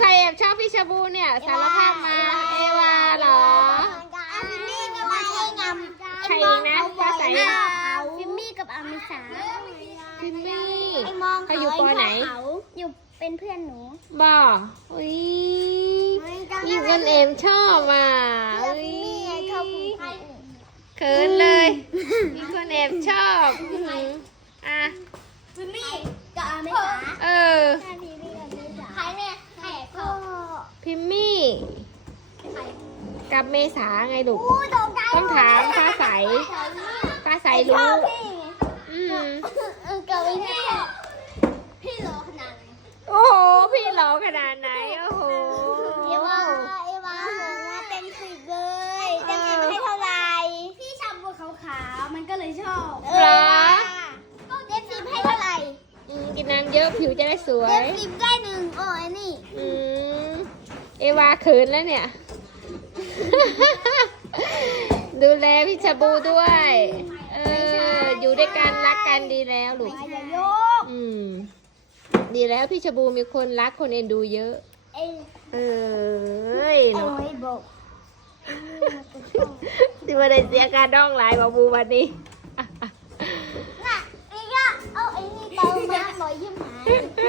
ใครแอบชอบพี่ชาบูเนี่ยสารภาพมาเอวาเหรอฟิมมี่กับอามิสาใครอีกนะฟ้าใสฟิมมี่กับอามิสาพิมมี่ไอ้มองเขาอยู่ปอไหนอยู่เป็นเพื่อนหนูบ่อุ้ยมีคนเอ็มชอบอะอุ้ยเขินเลยมีคนเอ็มชอบอะฟิมมี่กับอามิสา เออ ใช่ฟิมมี่กับอามิสาใครแม่ใครพ่อ พิมมี่ กับเมษาไงลูกอู้ตกใจต้องถามฟ้าใสฟ้าใสรู้อืมเออกับพี่พี่รอขนาดไหนโอ้โหพี่หล่อขนาดไหนโอ้โหเอวาเอวาหนูว่าเต็มสิบเลยเต็มสิบให้เท่าไหร่พี่ชอบบัวขาวๆมันก็เลยชอบเหรอเต็มสิบให้เท่าไหร่อืมกินน้ำเยอะผิวจะได้สวเต็ยมสิบได้หนึ่งโอ้ยนี่อืมเอวาเขินแล้วเนี่ย ดูแลพี่ชาบูด้วย เออ อยู่ด้วยกันรักกันดีแล้วลูก อย่าโยกอืม ดีแล้วพี่ชาบูมีคนรักคนเอ็นดูเยอะ เอ้ยเอ้ยโอ้เนาะยบอก ที่ว่าได้เสียการดองหลายบาบูวันนี้เ